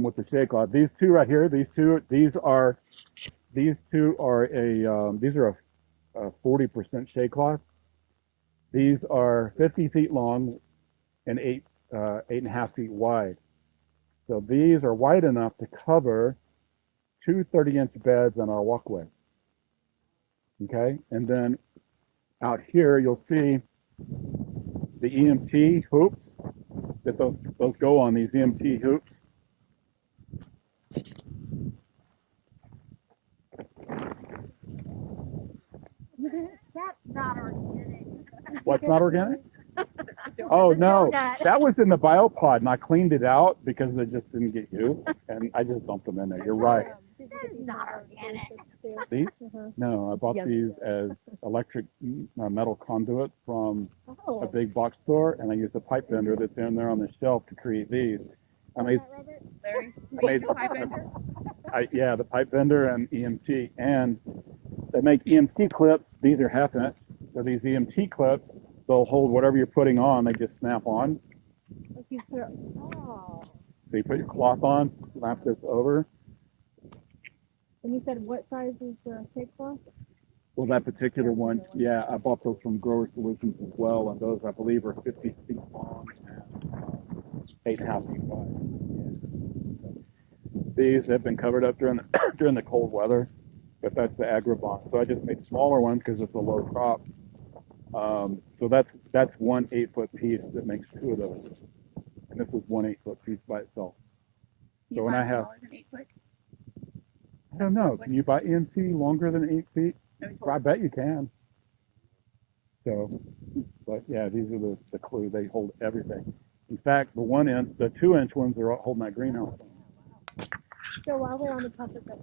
With the shade cloth, these two right here, these two are a 40% shade cloth. These are 50 feet long and 8.5 feet wide. So these are wide enough to cover two 30-inch beds on our walkway. Okay, and then out here you'll see the EMT hoops that those go on these EMT hoops. That's not organic. What's not organic? Oh no, that was in the biopod, and I cleaned it out because it just didn't get used, and I just dumped them in there. You're right. That's not organic. These? No, I bought these as electric metal conduits from a big box store, and I used a pipe bender that's in there on the shelf to create these. I made the pipe bender. Yeah, the pipe bender and EMT, and they make EMT clips. These are 1/2 inch, so these EMT clips, they'll hold whatever you're putting on. They just snap on. Oh. So you put your cloth on, snap this over. And you said what size is the shade cloth? Well, that particular one, yeah, I bought those from Grower Solutions as well, and those I believe are 50 feet long and 8.5 feet wide. Yeah. These have been covered up during the during the cold weather, but that's the agribon. So I just made smaller ones because it's a low crop. So that's one 8-foot piece that makes two of those, and this is one 8-foot piece by itself. So when I have, I don't know, can you buy EMT longer than 8 feet? I bet you can. So, but yeah, these are the clue. They hold everything. In fact, the 2-inch ones are holding that greenhouse. So while we're on the topic of